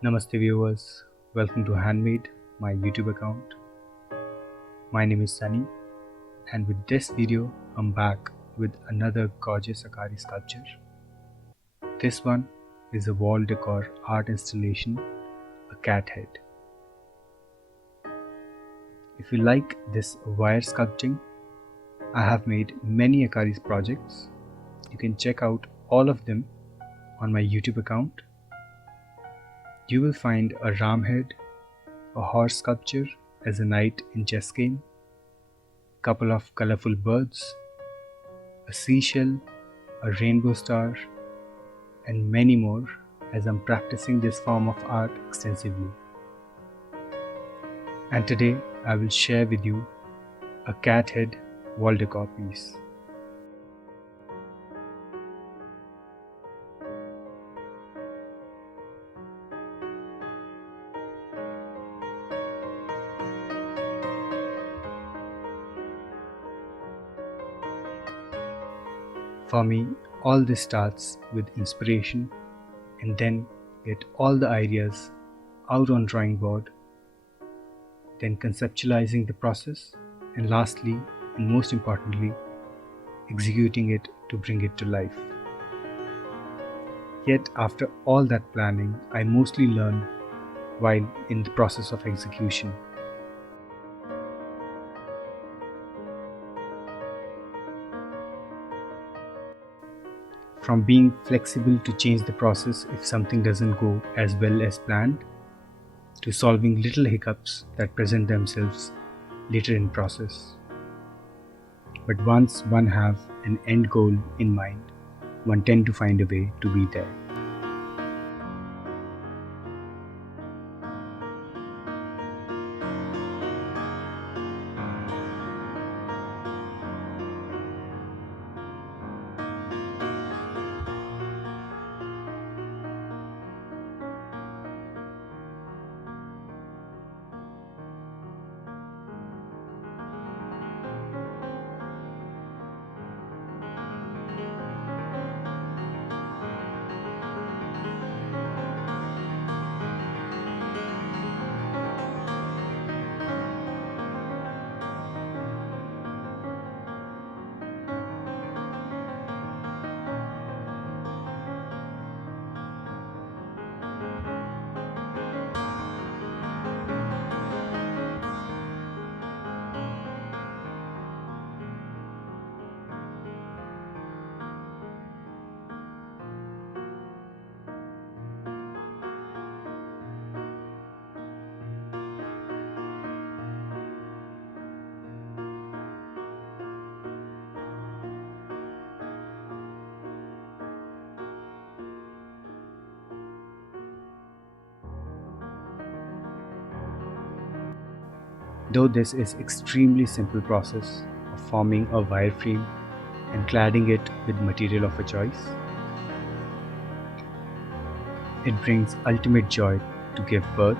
Namaste viewers, welcome to Handmade, my YouTube account. My name is Sunny, and with this video I'm back with another gorgeous Akari sculpture. This one is a wall decor art installation, a cat head. If you like this wire sculpting, I have made many Akari projects. You can check out all of them on my YouTube account. You will find a ram head, a horse sculpture as a knight in chess game, couple of colorful birds, a seashell, a rainbow star, and many more as I'm practicing this form of art extensively. And today I will share with you a cat head wall decor piece. For me, all this starts with inspiration and then get all the ideas out on drawing board, then conceptualizing the process, and lastly and most importantly, executing it to bring it to life. Yet after all that planning, I mostly learn while in the process of execution. From being flexible to change the process if something doesn't go as well as planned, to solving little hiccups that present themselves later in process. But once one have an end goal in mind, one tend to find a way to be there. Though this is extremely simple process of forming a wireframe and cladding it with material of a choice, it brings ultimate joy to give birth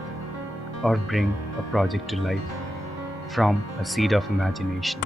or bring a project to life from a seed of imagination.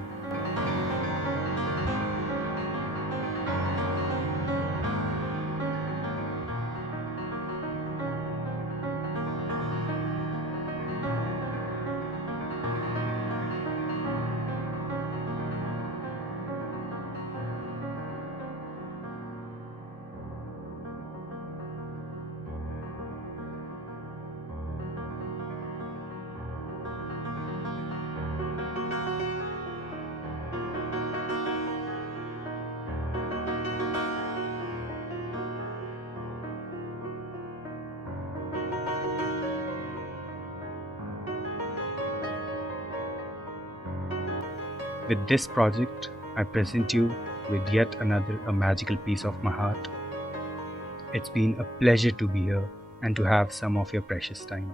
With this project, I present you with yet another magical piece of my heart. It's been a pleasure to be here and to have some of your precious time.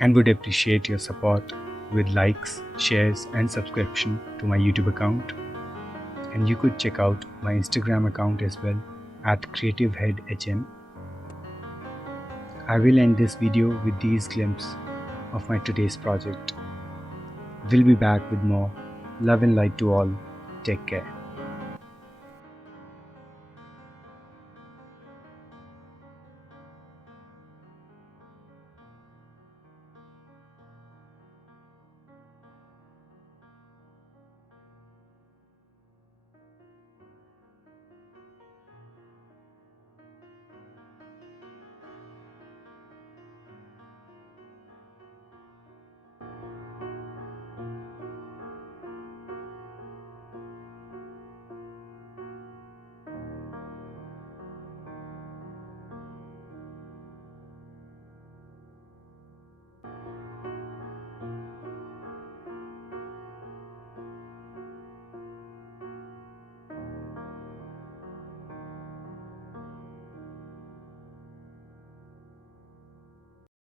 And would appreciate your support with likes, shares and subscription to my YouTube account. And you could check out my Instagram account as well at CreativeHeadHM. I will end this video with these glimpses of my today's project. We'll be back with more. Love and light to all. Take care.